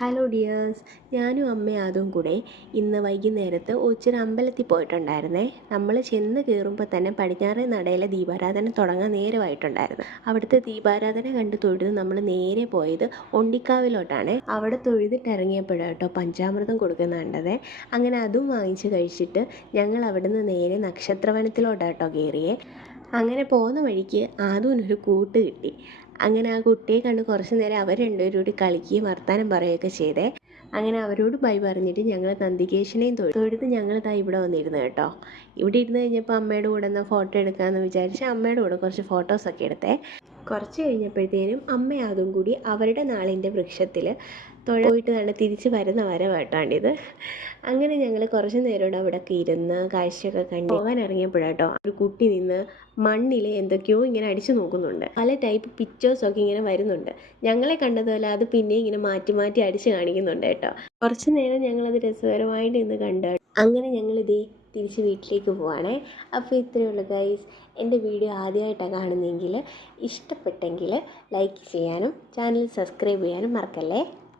Hello dears, ഞാനും അമ്മയും അതും കൂടെ ഇന്ന് വൈകുന്നേരത്ത് ഇച്ചിരി അമ്പലത്തിൽ പോയിട്ടുണ്ടായിരുന്നേ. നമ്മൾ ചെന്ന് കയറുമ്പോൾ തന്നെ പടിഞ്ഞാറേ നടയിലെ ദീപാരാധന തുടങ്ങാൻ നേരമായിട്ടുണ്ടായിരുന്നു. അവിടുത്തെ ദീപാരാധന കണ്ട് തൊഴുത് നമ്മൾ നേരെ പോയത് ഒണ്ടിക്കാവിലോട്ടാണ്. അവിടെ തൊഴുതിട്ട് ഇറങ്ങിയപ്പോഴാട്ടോ പഞ്ചാമൃതം കൊടുക്കുന്ന കണ്ടത്. അങ്ങനെ അതും വാങ്ങിച്ച് കഴിച്ചിട്ട് ഞങ്ങൾ അവിടുന്ന് നേരെ നക്ഷത്രവനത്തിലോട്ടാട്ടോ കയറിയേ. അങ്ങനെ പോകുന്ന വഴിക്ക് ആദൂനൊരു കൂട്ട് കിട്ടി. അങ്ങനെ ആ കുട്ടിയെ കണ്ട് കുറച്ച് നേരം അവർ രണ്ടുപേരും കൂടി കളിക്കുകയും വർത്താനം പറയുകയൊക്കെ ചെയ്തേ. അങ്ങനെ അവരോട് ബൈ പറഞ്ഞിട്ട് ഞങ്ങൾ നന്ദികേശനെയും തൊഴുത് ഞങ്ങൾ ഇവിടെ വന്നിരുന്നു കേട്ടോ. ഇവിടെ ഇരുന്ന് കഴിഞ്ഞപ്പോൾ അമ്മയുടെ കൂടെ ഒന്ന് ഫോട്ടോ എടുക്കാമെന്ന് വിചാരിച്ച് അമ്മയുടെ കൂടെ കുറച്ച് ഫോട്ടോസൊക്കെ എടുത്തേ. കുറച്ച് കഴിഞ്ഞപ്പോഴത്തേനും അമ്മ അതും കൂടി അവരുടെ നാളിൻ്റെ വൃക്ഷത്തിൽ പോയിട്ട് നല്ല തിരിച്ച് വരുന്ന വരവാട്ടാണിത്. അങ്ങനെ ഞങ്ങൾ കുറച്ച് നേരം അവിടെയൊക്കെ ഇരുന്ന് കാഴ്ചയൊക്കെ കണ്ട് പോകാൻ ഇറങ്ങിയപ്പോഴാട്ടോ ഒരു കുട്ടി നിന്ന് മണ്ണിൽ എന്തൊക്കെയോ ഇങ്ങനെ അടിച്ചു നോക്കുന്നുണ്ട്. പല ടൈപ്പ് പിക്ചേഴ്സൊക്കെ ഇങ്ങനെ വരുന്നുണ്ട്. ഞങ്ങളെ കണ്ടതുപോലെ അത് പിന്നെ ഇങ്ങനെ മാറ്റി മാറ്റി അടിച്ച് കാണിക്കുന്നുണ്ട് കേട്ടോ. കുറച്ച് നേരം ഞങ്ങളത് രസകരമായിട്ട് ഇന്ന് കണ്ടു. അങ്ങനെ ഞങ്ങളിതേ തിരിച്ച് വീട്ടിലേക്ക് പോവാണേ. അപ്പോൾ ഇത്രയേ ഉള്ളൂ ഗൈസ്. എൻ്റെ വീഡിയോ ആദ്യമായിട്ടാണ് കാണുന്നതെങ്കിൽ ഇഷ്ടപ്പെട്ടെങ്കിൽ ലൈക്ക് ചെയ്യാനും ചാനൽ സബ്സ്ക്രൈബ് ചെയ്യാനും മറക്കല്ലേ.